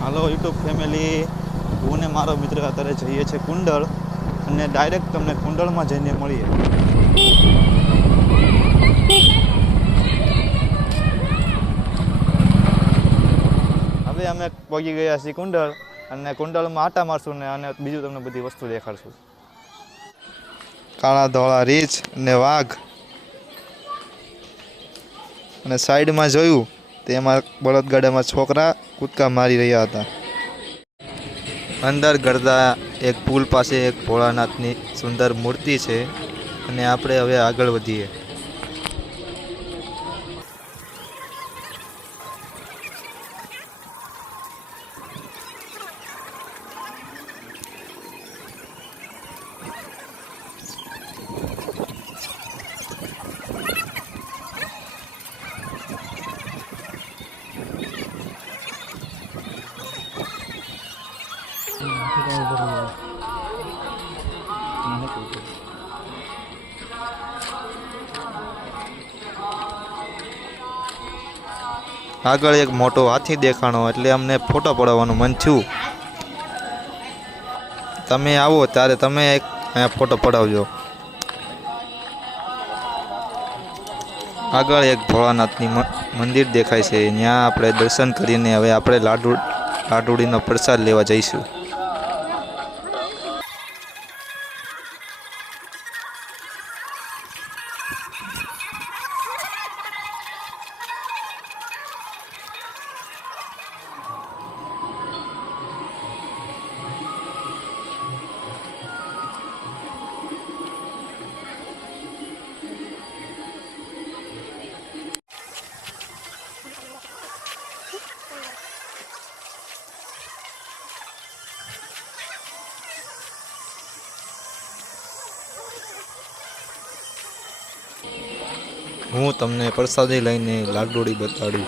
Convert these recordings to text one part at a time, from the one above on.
હાલો YouTube family, હું ને મારો મિત્ર અત્યારે જઈએ છીએ કુંડળ અને ડાયરેક્ટ તમને કુંડળમાં જઈને મળીએ. હવે અમે પહોંચી ગયા છીએ કુંડળ અને કુંડળમાં આટા મારશું ને અને બીજું તમને બધી વસ્તુ દેખાડશું. કાળા ધોળા રીંછ ને વાઘ, અને સાઈડમાં જોયું તેમાં બળદગાડામાં છોકરા કૂદકા મારી રહ્યા હતા. અંદર ગરદા એક પુલ પાસે એક ભોળાનાથની સુંદર મૂર્તિ છે અને આપણે હવે આગળ વધીએ. આગળ એક મોટો હાથી દેખાણો એટલે અમને ફોટો પડાવવાનું મન થયું. તમે આવો ત્યારે તમે એક અહીંયા ફોટો પડાવજો. આગળ એક ભોળાનાથની મંદિર દેખાય છે, ત્યાં આપણે દર્શન કરીને હવે આપણે લાડુડીનો પ્રસાદ લેવા જઈશું. હું તમને પ્રસાદી લઈને લાડુડી બતાડું.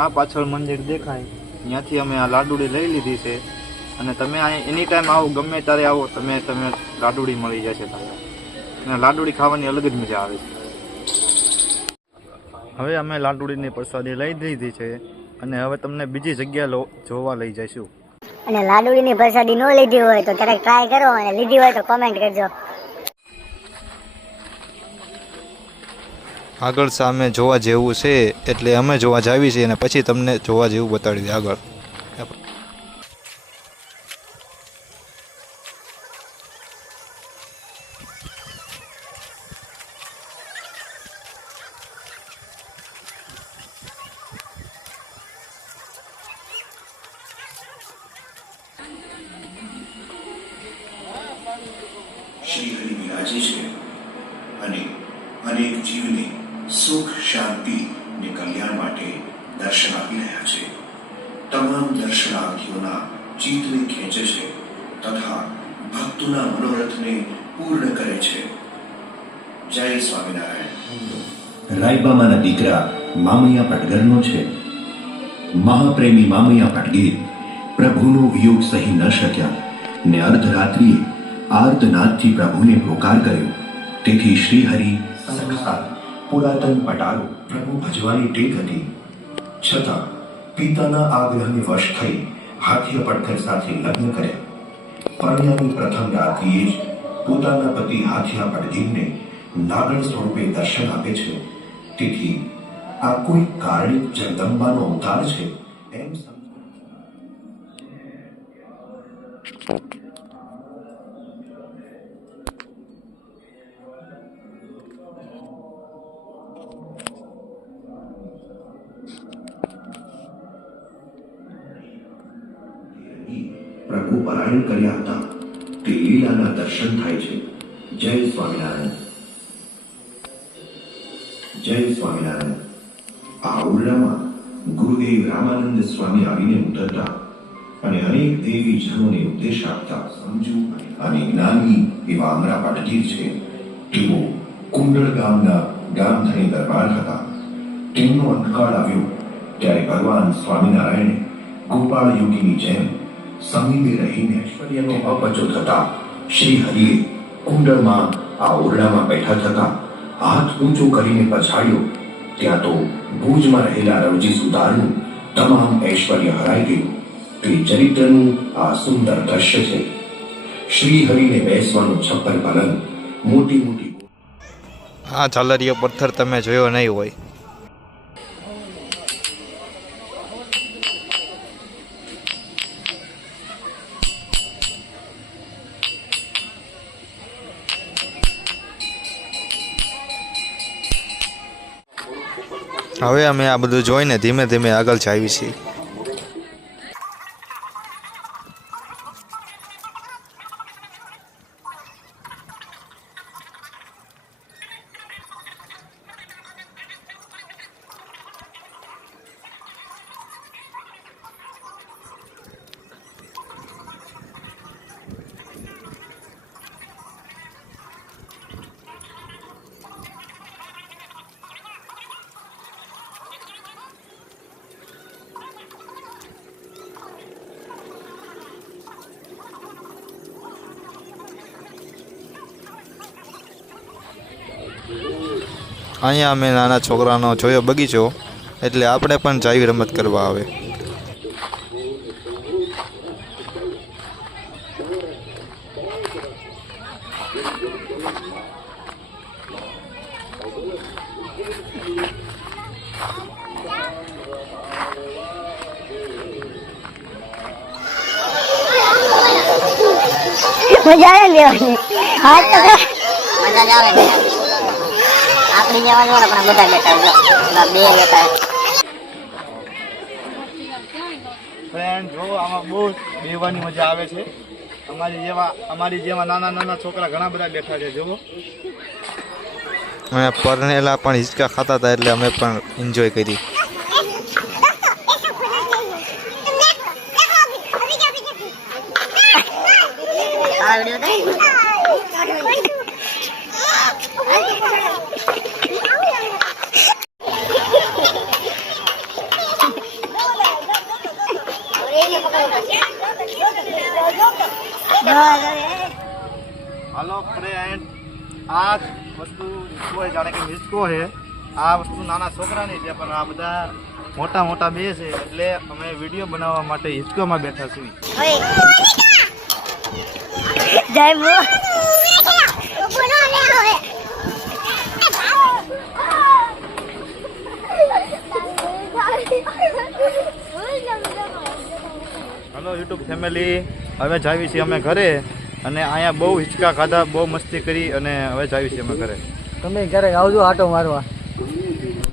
આ પાછળ મંદિર દેખાય, ત્યાંથી અમે આ લાડુડી લઈ લીધી છે અને તમે એની ટાઈમ આવો, ગમે ત્યારે આવો તમે લાડુડી મળી જશે તમને. અને લાડુડી ખાવાની અલગ જ મજા આવે છે. હવે અમે લાડુડીની પ્રસાદી લઈ લીધી છે અને હવે તમને બીજી જગ્યા જોવા લઈ જઈશું. અને લાડુડીની પ્રસાદી ન લીધી હોય તો ક્યારેક ટ્રાય કરો, અને લીધી હોય તો કોમેન્ટ કરજો. આગળ સામે જોવા જેવું છે એટલે અમે જોવા જાવી છીએ અને પછી તમને જોવા જેવું બતાડી દઈએ આગળ. શ્રી હરિ બિરાજે છે અને અનેક જીવને સુખ, શાંતિ ને કલ્યાણ માટે દર્શન આપી રહ્યા છે. તમામ દર્શનાર્થીઓના ચિત્તને ખેંચે છે તથા ભક્તોના મનોરથને પૂર્ણ કરે છે. જય સ્વામિનારાયણ. રાયબામાના દીકરા મામૈયા પટગરનો છે. મહાપ્રેમી મામૈયા પટગીર પ્રભુનો વિયોગ સહી ન શક્યા ને અર્ધરાત્રિએ આર્તનાદથી પ્રભુને પોકાર કર્યો. તેથી શ્રી હરિ સાક્ષાત પુરાતન પટારો પ્રભુ ભજવાની ટેક હતી. છતાં પિતાના આગ્રહને વશ થઈ હાથીયા પડખર સાથે લગ્ન કર્યા. પરણ્યાની પ્રથમ રાત્રિએ જ પોતાના પતિ હાથીયા પડગીરને નાગણ સ્વરૂપે દર્શન આપે છે. તેથી આ કોઈ કારણિક જગદંબાનો અવતાર છે એમ પ્રભુ પારાયણ કર્યા હતા તે લીલાના દર્શન થાય છે. જય સ્વામિનારાયણ. જય સ્વામિનારાયણ. આ ઓરડામાં ગુરુદેવ રામાનંદ સ્વામી આવીને ઉતરતા અને અનેક દેવી જનોને ઉપદેશ આપતા. સમજુ અને જ્ઞાની એવા અમરા પાટગીર છે. તેઓ કુંડળ ગામના ગામધણી દરબાર હતા. તેમનો અંતકાળ આવ્યો ત્યારે ભગવાન સ્વામિનારાયણે ગોપાળ યોગીની જેમ સમીપે રહીને ઐશ્વર્યનો અપચો થતા શ્રી હરિએ કુંડળમાં આ ઓરડામાં બેઠા થતા હાથ ઊંચો કરીને પછાડ્યો ત્યાં તો ભુજમાં રહેલા રવજી સુતારનું તમામ ઐશ્વર્ય હરાઈ ગયું. તે ચરિત્રનું આ સુંદર દ્રશ્ય છે. શ્રી હરિને બેસવાનું છપ્પર પલંગ, મોટી મોટી આ ઝાલરીયો પથ્થર તમે જોયો નહીં હોય. હવે અમે આ બધું જોઈને ધીમે ધીમે આગળ જાવી છીએ. અહીંયા અમે નાના છોકરાનો જોયો બગીચો, એટલે આપણે પણ જાવી રમત કરવા આવે. મજા આવે લેવાની. હાથ તો મજા જ આવે. આપણી જવા જો પણ બધા બેઠા જો બે બેઠા. ફ્રેન્ડ જો આમાં બહુ બેહવાની મજા આવે છે. અમારી જેવા નાના નાના છોકરા ઘણા બધા બેઠા છે. જુઓ, અમે પરણેલા પણ હિંચકા ખાતા હતા એટલે અમે પણ એન્જોય કરી. હાલો ફ્રેન્ડ, આ વસ્તુ હિંચકો જાણે કે હિંચકો છે. આ વસ્તુ નાના છોકરાની છે, પણ આ બધા મોટા મોટા બે છે, એટલે અમે વિડીયો બનાવવા માટે હિંચકોમાં બેઠા છીએ. જય બો. હલો યુટ્યુબ ફેમિલી, હવે જાવી છીએ અમે ઘરે, અને અહીંયા બહુ હિંચકા ખાધા, બહુ મસ્તી કરી, અને હવે જાવી છીએ અમે ઘરે. તમે ઘરે આવજો આટો મારવા.